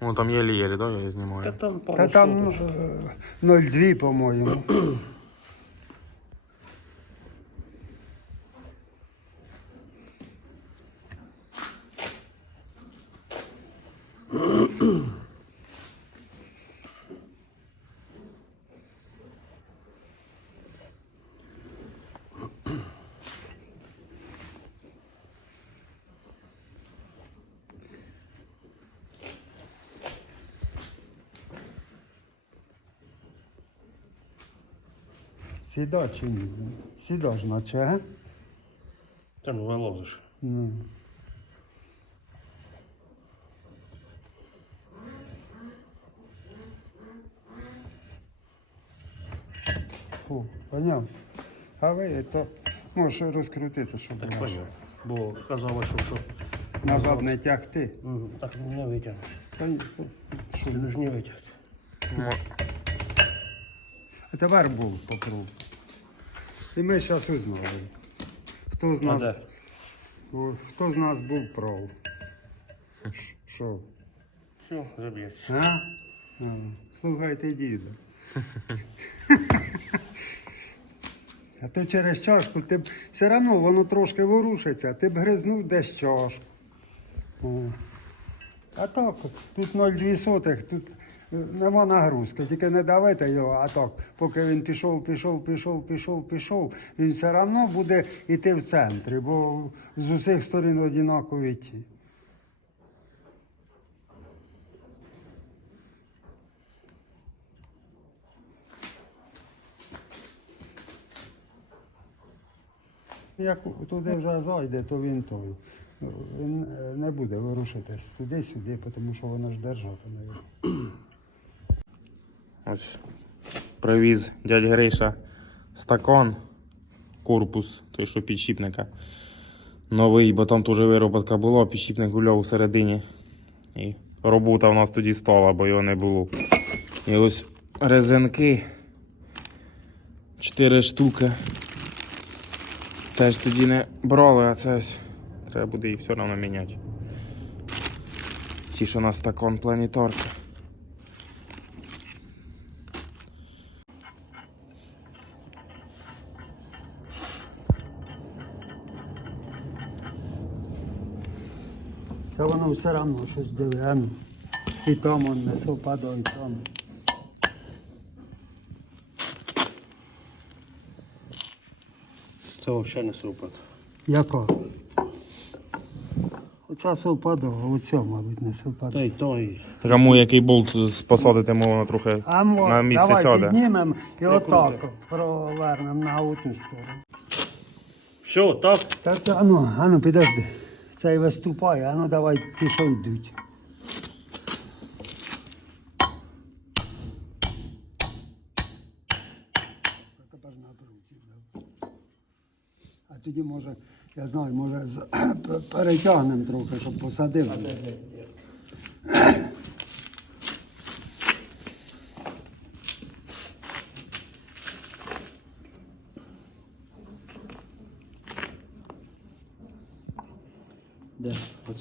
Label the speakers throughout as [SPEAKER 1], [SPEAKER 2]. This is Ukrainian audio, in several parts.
[SPEAKER 1] О, там єлі-єлі, да, я
[SPEAKER 2] Та
[SPEAKER 1] знімаю.
[SPEAKER 2] там пару
[SPEAKER 3] Та там
[SPEAKER 2] соток.
[SPEAKER 3] е, 0,2, по-моєму. Сіда чи ні? Сіда ж наче, а?
[SPEAKER 2] Та ну вилазиш.
[SPEAKER 3] Ну. О, поняв. А ви то можеш розкрутити, щоб
[SPEAKER 2] Так
[SPEAKER 3] було.
[SPEAKER 2] поняв. Бо казалось, що, що
[SPEAKER 3] назад не тягти.
[SPEAKER 2] Мгм, так не витягнеш.
[SPEAKER 3] Та ні, то що?
[SPEAKER 2] Ти ж не витягти.
[SPEAKER 3] А тепер був попробуй. І ми зараз узнаємо. Хто з нас,
[SPEAKER 2] де?
[SPEAKER 3] О, хто з нас був прав? Що?
[SPEAKER 2] Все, заб'ється.
[SPEAKER 3] А? А, Слухайте діда. А то через чашку ти б все одно воно трошки ворушиться, ти б гризнув десь чашку. О. А так, тут 0,2 тут нема нагрузки, тільки не давайте його, а так, поки він пішов, пішов, пішов, пішов, пішов, він все одно буде йти в центрі, бо з усіх сторін однакові ті. Як туди вже зайде, то він той. Він е, не буде ворушитись туди-сюди, тому що воно ж держатиме.
[SPEAKER 1] Ось привіз дядь Гриша стакан, корпус, той, що підшипника. Новий, бо там теж вироботка була, підшипник гуляв у середині. І робота у нас тоді стала, бо його не було. І ось резинки. Чотири штуки. Теж тоді не брали, а це ось треба буде їх все одно міняти. Ті, що на стакан планетарки.
[SPEAKER 3] Та воно все одно щось ну. І там он не совпадає, і там.
[SPEAKER 2] Це взагалі не супер.
[SPEAKER 3] Яка? Оця совпадає, а оця, мабуть, не совпадає.
[SPEAKER 2] Той, той.
[SPEAKER 1] Кому який болт посадити, воно трохи
[SPEAKER 3] А мо,
[SPEAKER 1] на місце
[SPEAKER 3] давай
[SPEAKER 1] сяде.
[SPEAKER 3] піднімемо і
[SPEAKER 2] Як
[SPEAKER 3] отак провернемо на оту сторону.
[SPEAKER 2] Все, так?
[SPEAKER 3] Так, а ну, а ну, підожди. Цей виступає, а ну давай пішов йдуть. А тоді може, я знаю, може з- перетягнемо трохи, щоб посадили.
[SPEAKER 2] Де?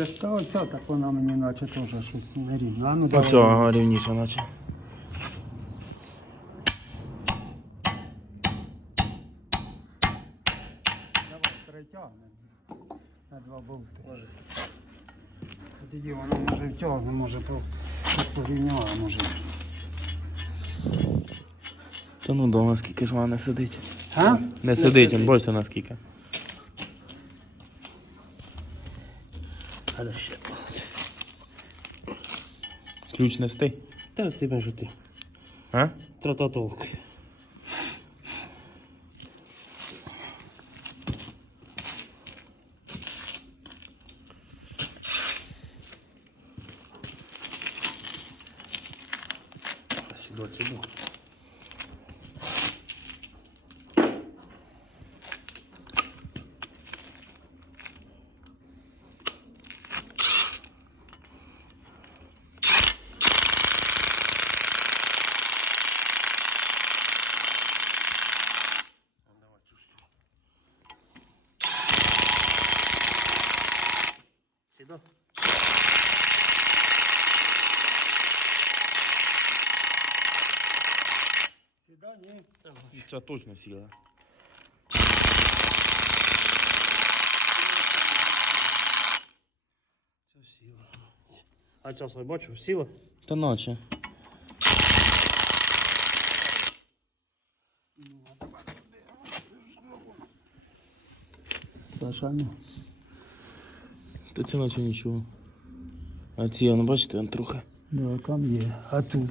[SPEAKER 2] Оце?
[SPEAKER 3] Та оця так вона мені наче теж щось не рівно. А ну давай.
[SPEAKER 1] Оцього ага, рівніше, наче.
[SPEAKER 3] Давай перетягнемо на два болти. А Тоді воно може втягне, може по, порівняла, може.
[SPEAKER 1] Та ну дома скільки ж вона не сидить.
[SPEAKER 3] А?
[SPEAKER 1] Не сидить, він бачите наскільки.
[SPEAKER 2] Ще?
[SPEAKER 1] Ключ нести.
[SPEAKER 2] Та ти бачиш ти.
[SPEAKER 1] А?
[SPEAKER 2] Сюди,
[SPEAKER 1] Це точно сіла.
[SPEAKER 2] Це сіла. А час я бачу, сіла?
[SPEAKER 1] Та наче.
[SPEAKER 3] Саша, ну.
[SPEAKER 1] Та це наче нічого. А ці, ну бачите, он трохи.
[SPEAKER 3] Да, там є. А тут.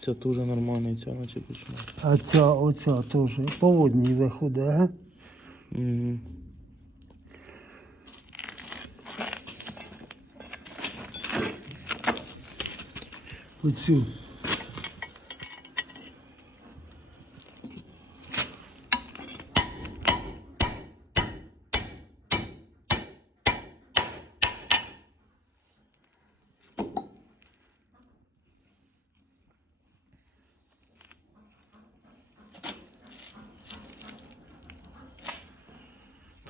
[SPEAKER 1] Це теж нормальний ця наче почне.
[SPEAKER 3] А ця, оця теж. По одній виходить, ага?
[SPEAKER 1] Угу.
[SPEAKER 3] Оцю.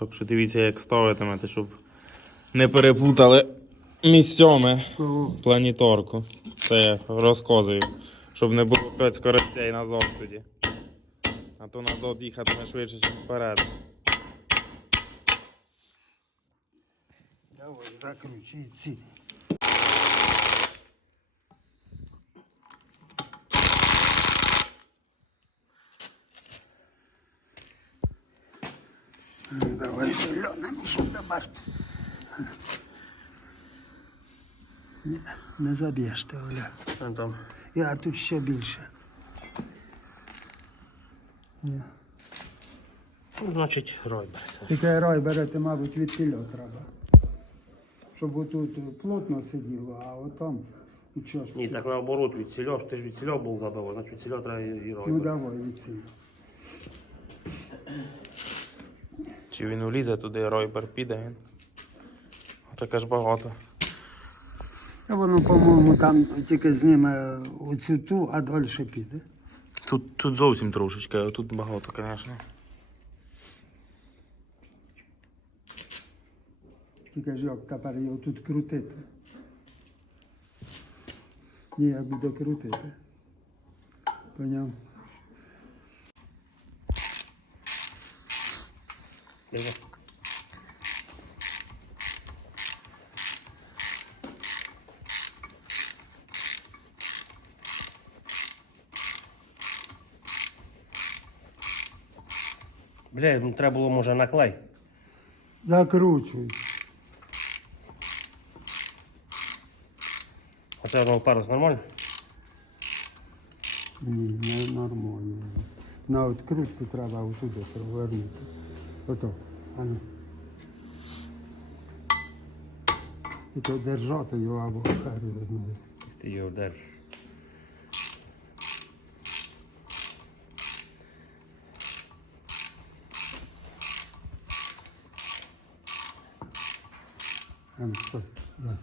[SPEAKER 1] Так що дивіться, як ставитимете, щоб не переплутали місцями планіторку. Це я розказую. Щоб не було 5 скоростей назад тоді. А то назад їхатиме швидше, ніж вперед.
[SPEAKER 3] Давай, закручуй ці. Ну, давай зеленим, щоб добавити. Ні, не заб'єш ти, Оля.
[SPEAKER 2] А там.
[SPEAKER 3] Я тут ще більше. Ні.
[SPEAKER 2] Ну, значить, ройбер.
[SPEAKER 3] Тільки рой берете, мабуть, від тіля треба. Щоб отут плотно сиділо, а отам участь.
[SPEAKER 2] Ні, так наоборот, від сільо, ти ж від сільо був забив, значить від сільо треба і і
[SPEAKER 3] Ну давай від тіля.
[SPEAKER 1] Чи він улізе туди, ройбер піде він. Таке ж багато.
[SPEAKER 3] Воно, по-моєму, там тільки зніме оцю ту, а далі піде.
[SPEAKER 1] Тут, тут зовсім трошечки, а тут багато, звісно.
[SPEAKER 3] Тільки ж як тепер його тут крутити. Ні, я буду крутити. Поняв?
[SPEAKER 2] Диви. Бля, ну, треба було може на клей.
[SPEAKER 3] Закручуй.
[SPEAKER 2] Оце воно парус нормально?
[SPEAKER 3] Ні, не нормально. На відкрутку треба отуди провернути. Ото. А ну. Тільки держати його або хай його знає.
[SPEAKER 2] Ти його держиш.
[SPEAKER 3] А ну, стой. Да.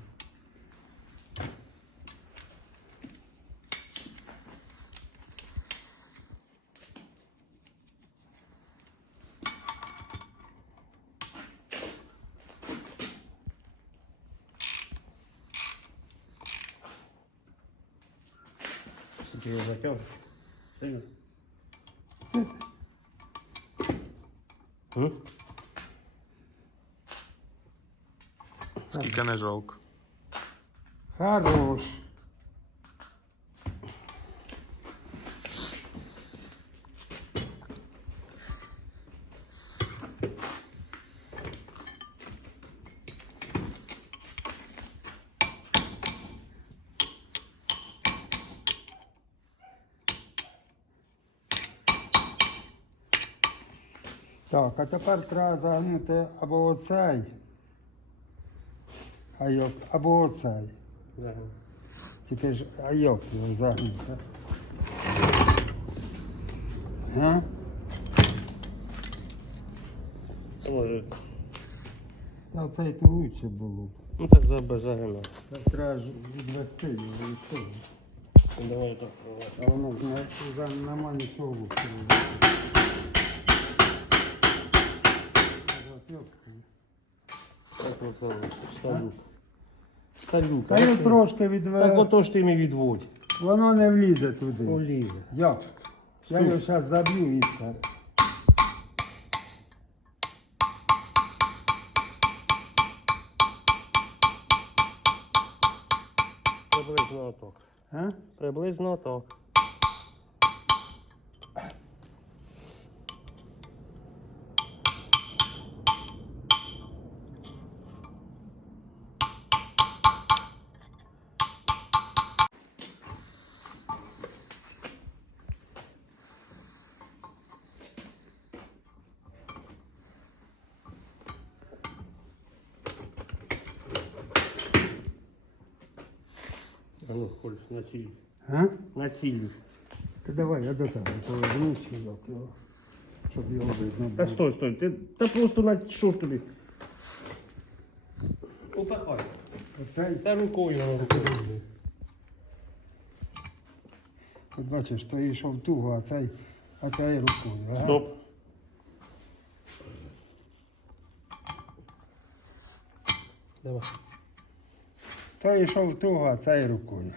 [SPEAKER 2] Ти його затягнеш? Сильно? М?
[SPEAKER 1] Скільки не жалко.
[SPEAKER 3] Хорош. Тепер треба загнути або оцей, а йоп, або оцей.
[SPEAKER 2] Да.
[SPEAKER 3] Тільки ж а як його загнути? А?
[SPEAKER 2] Це може.
[SPEAKER 3] Та цей то лучше було.
[SPEAKER 2] Ну так за без.
[SPEAKER 3] Так треба ж відвести його від цього.
[SPEAKER 2] Давай так.
[SPEAKER 3] А воно ж вже нема нічого
[SPEAKER 2] Сталюк. Сталюк.
[SPEAKER 3] Та його трошки відвести.
[SPEAKER 2] Так ото ж ти мені відводь.
[SPEAKER 3] Воно не влізе туди.
[SPEAKER 2] Олізе.
[SPEAKER 3] Як? Я його зараз заб'ю і все.
[SPEAKER 2] Приблизно отак.
[SPEAKER 3] А?
[SPEAKER 2] Приблизно отак. На ціль.
[SPEAKER 3] А?
[SPEAKER 2] На ціль.
[SPEAKER 3] Та давай, я до як його, щоб його видно
[SPEAKER 2] Та
[SPEAKER 3] було.
[SPEAKER 2] стой, стой. Ти, та просто на що ж тобі? Отакай.
[SPEAKER 3] Оцей,
[SPEAKER 2] Та рукою воно рукою.
[SPEAKER 3] от бачиш, той йшов туго, а цей, а цей рукою. Ага.
[SPEAKER 2] Стоп. Давай.
[SPEAKER 3] Той йшов туго, а цей рукою.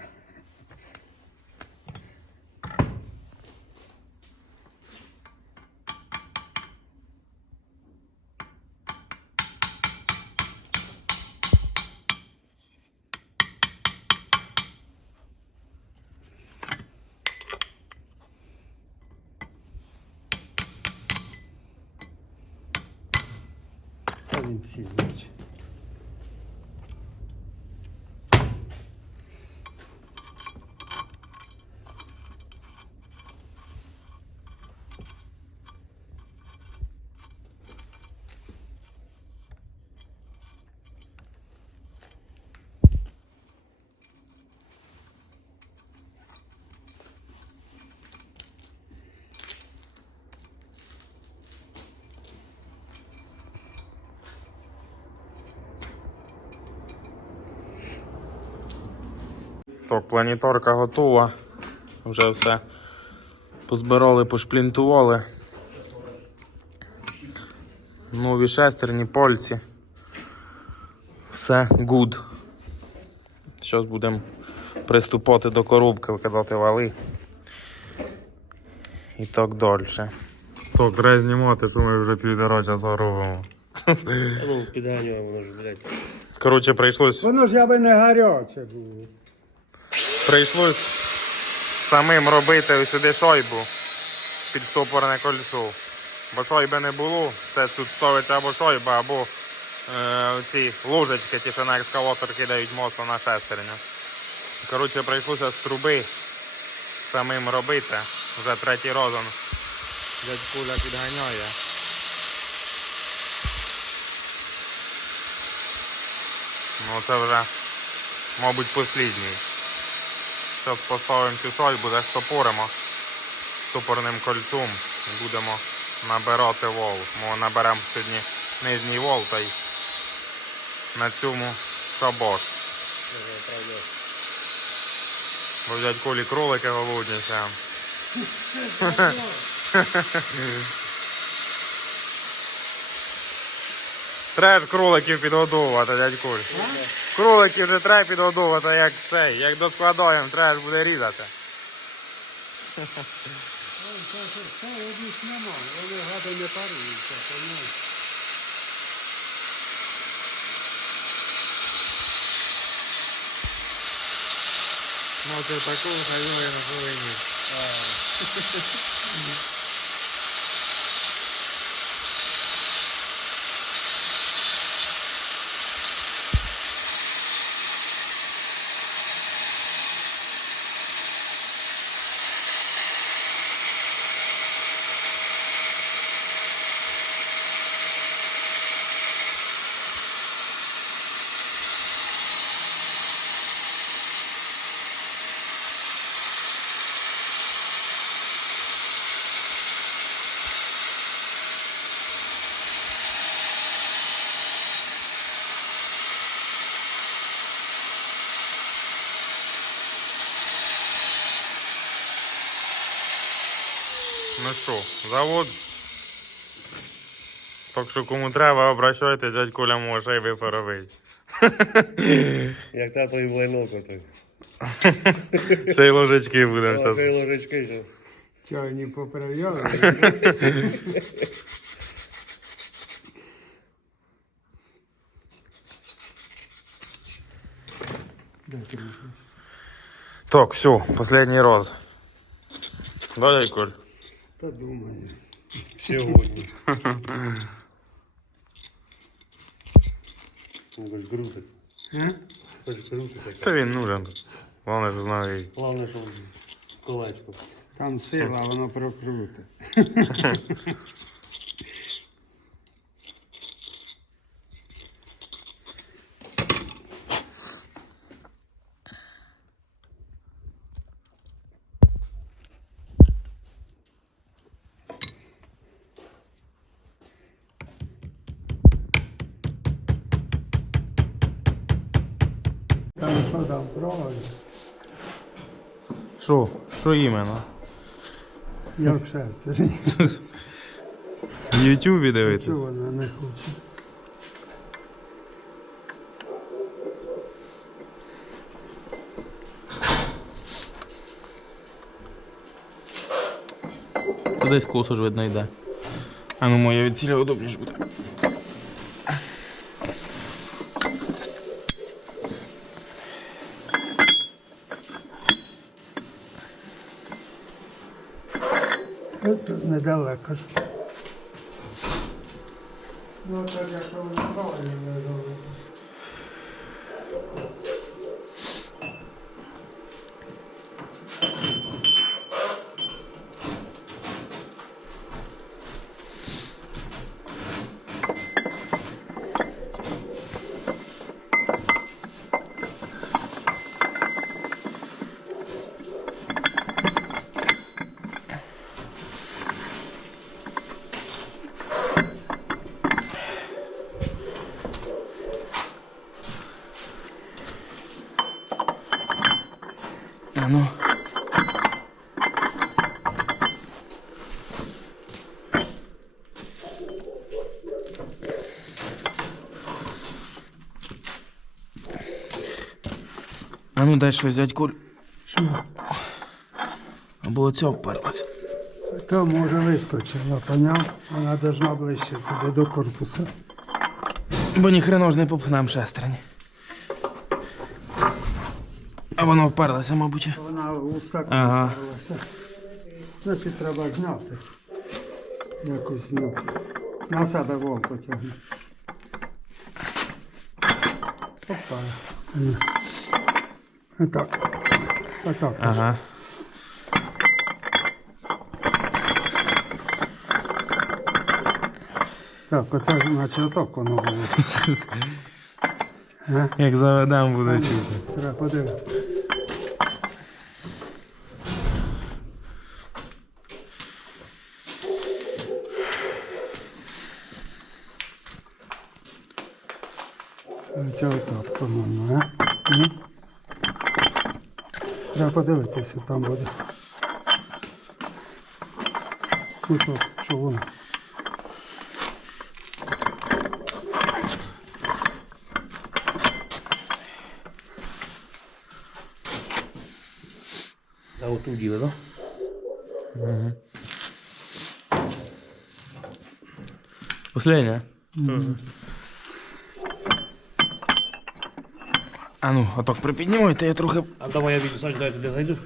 [SPEAKER 3] Він бачиш.
[SPEAKER 1] Готова. Вже все позбирали, пошплінтували. Нові шестерні, пальці. Все good. Зараз будемо приступати до коробки, викидати вали. І так далі. Так, треба знімати, що ми вже півтора часа робимо.
[SPEAKER 2] Ну, підганює воно ж, блядь.
[SPEAKER 1] Коротше, прийшлось
[SPEAKER 3] Воно ж я би не гаряче було.
[SPEAKER 1] Прийшлось самим робити ось сюди шойбу під стопорне кольцо. Бо шойби не було. Це тут ставиться або шойба, або е, ці ложечки, ті, що на екскаватор кидають масло на шестерню. Коротше, прийшлося з труби самим робити. Вже третій раз он дядь Куля підганяє. Ну це вже, мабуть, послідній. Зараз поставимо цю шайбу, де стопоримо стопорним кольцом і будемо набирати вол. Ми наберемо сьогодні нижній вол та й на цьому шабаш. Бо в дядь Колі кролики голодні ще. Треба ж кроликів підгодовувати, дядь Коль. Кроликів вже треба підгодовувати, як цей, як доскладаємо, треба ж буде різати.
[SPEAKER 3] Це одних нема, вони гади не паруються, понімаєш?
[SPEAKER 1] Ну це такого хазяїна на повинні. Ну що, завод. Так що кому треба, обращайтесь, дядь Коля може і ви поробити.
[SPEAKER 2] Як тато і влайно той.
[SPEAKER 1] Ще й ложечки будемо зараз.
[SPEAKER 2] ложечки. ще.
[SPEAKER 3] Чайні поправляли. Дай тобі.
[SPEAKER 1] Так, все, последний раз. Да, дядь Коль?
[SPEAKER 3] Та думаю.
[SPEAKER 2] Сьогодні. Ну, хоч крутиться.
[SPEAKER 3] А?
[SPEAKER 2] Хоч крутиться.
[SPEAKER 1] Та він нужен. Главное, що знаю.
[SPEAKER 2] Головне, що з колечком.
[SPEAKER 3] Там сила, воно прокруте. Там що там правильно?
[SPEAKER 1] Що? Що іменно?
[SPEAKER 3] Я в шестерні.
[SPEAKER 1] В Ютубі дивитесь?
[SPEAKER 3] Чого вона не хоче?
[SPEAKER 1] Десь косо ж видно йде. А ну моя відціля удобніше буде.
[SPEAKER 3] Це недалеко. Ну, так як воно правильно не робить.
[SPEAKER 1] А ну. А ну дай щось, Коль.
[SPEAKER 3] Що?
[SPEAKER 1] Або оця вперлася.
[SPEAKER 3] То може вискочила, поняв? Вона должна ближче туди до корпусу.
[SPEAKER 1] Бо ніхрена ж не попхнем шестерні. А воно вперлося, мабуть.
[SPEAKER 3] Вона у стак
[SPEAKER 1] Ага.
[SPEAKER 3] вперлася. Значить, треба зняти. Якось зняти. На себе вон потягни. Опа. Ні. Отак. Отак.
[SPEAKER 1] Ага.
[SPEAKER 3] Так, оце ж наче отак воно було. Ага.
[SPEAKER 1] Як заведемо, буде чути.
[SPEAKER 3] Треба подивитися. Це отак, по-моєму, а? Треба подивитися, там буде. Ось що воно.
[SPEAKER 2] А отут діло, так?
[SPEAKER 1] Последня. А ну, отак припіднімайте, я трохи.
[SPEAKER 2] А давай я відсадь, дай туди зайду.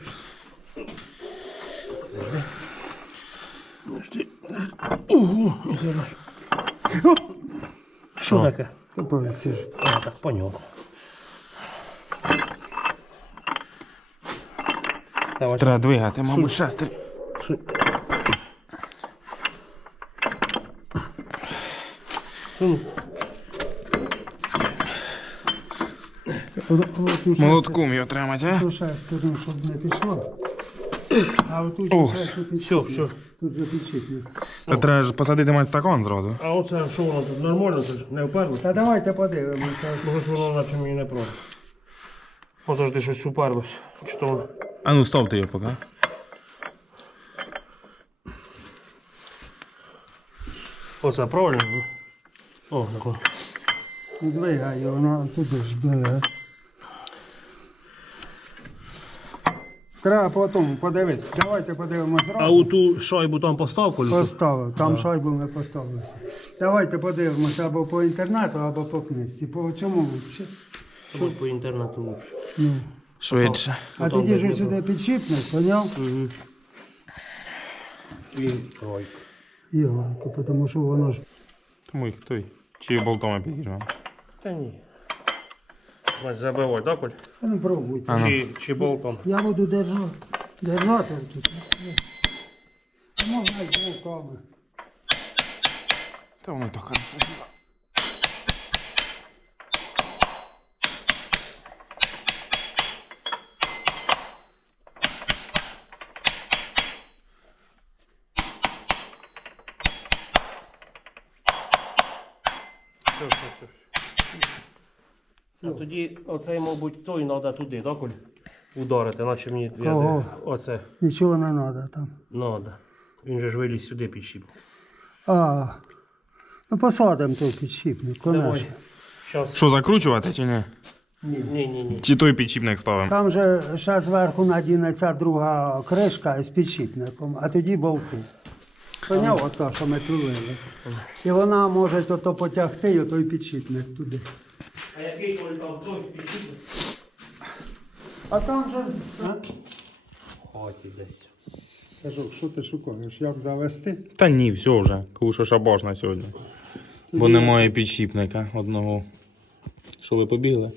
[SPEAKER 2] Ого, хорошо. Що таке?
[SPEAKER 3] Ж.
[SPEAKER 2] А, так, понял. Давай.
[SPEAKER 1] Треба двигати, мабуть, шестер.
[SPEAKER 2] Су- Сунь.
[SPEAKER 1] Молотком його тримати, а?
[SPEAKER 3] Ту шестерню, щоб не пішло. А отут що
[SPEAKER 2] Все, все.
[SPEAKER 3] Тут підчіпник.
[SPEAKER 1] Та треба ж посадити мать стакан зразу.
[SPEAKER 2] А оце що воно тут нормально, це ж не вперло?
[SPEAKER 3] Та давайте подивимося.
[SPEAKER 2] Може ж воно наче мені не просто. Ото ж ти щось уперлось. Чи то воно?
[SPEAKER 1] А ну ставте його поки.
[SPEAKER 2] Оце правильно? О, так.
[SPEAKER 3] Ну, Двигай, воно туди ж двигай. Треба потім подивитися. Давайте подивимось
[SPEAKER 2] А у ту шайбу там постав, коли?
[SPEAKER 3] Поставив, там шайбу ми поставилися. Давайте подивимося або по інтернету, або по книжці. По чому лучше?
[SPEAKER 2] Що по інтернету лучше?
[SPEAKER 3] Ну.
[SPEAKER 1] Швидше.
[SPEAKER 3] А
[SPEAKER 2] там
[SPEAKER 3] тоді ж
[SPEAKER 2] видно.
[SPEAKER 3] сюди підшипник, поняв?
[SPEAKER 2] Угу. І тройка.
[SPEAKER 3] І гайку, тому що воно ж.
[SPEAKER 1] Тому їх той. Чи болтом підірвав?
[SPEAKER 2] Та ні. Значить, забивай, так, Коль?
[SPEAKER 3] А ну пробуйте.
[SPEAKER 1] Ага.
[SPEAKER 2] Чи, чи болтом?
[SPEAKER 3] Я буду держати. Держати тут. А можна й руками.
[SPEAKER 1] Та воно так хорошо.
[SPEAKER 2] Все, все, все. А тоді оцей, мабуть, той треба туди, так, Коль? Ударити, наче мені
[SPEAKER 3] Кого?
[SPEAKER 2] оце
[SPEAKER 3] Нічого не треба там.
[SPEAKER 2] треба. Він же ж виліз сюди підшипник.
[SPEAKER 3] А, ну посадимо той підшипник,
[SPEAKER 2] Давай.
[SPEAKER 3] конечно.
[SPEAKER 2] Щас.
[SPEAKER 1] Що, закручувати чи ні?
[SPEAKER 2] Ні, ні, ні.
[SPEAKER 1] Чи той підчіпник ставимо?
[SPEAKER 3] Там же ще зверху надінеться друга кришка з підшипником, а тоді болти. Поняв ото, що ми тулили. І вона може то, то потягти, і той підшипник туди.
[SPEAKER 2] А який Коль там той підшипник?
[SPEAKER 3] А там же. А?
[SPEAKER 2] Хаті десь.
[SPEAKER 3] Кажу, що ти шукаєш? Як завести?
[SPEAKER 1] Та ні, все вже. Куша шабаш на сьогодні. Бо немає підшипника одного. Що ви побігли?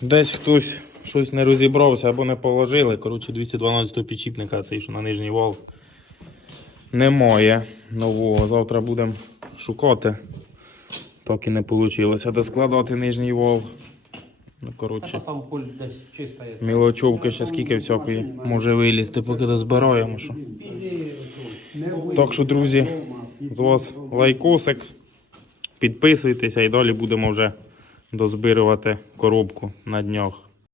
[SPEAKER 1] Десь хтось щось не розібрався або не положили. Коротше, 212 підшипника, цей що на нижній вал. Немає нового. Завтра будемо шукати. Так і не вийшло. Доскладати нижній вал. Ну, коротше. Мілочовки ще скільки всякої може вилізти, поки дозбираємо. Що. Так що, друзі, з вас лайкосик. Підписуйтеся і далі будемо вже дозбирувати коробку на днях.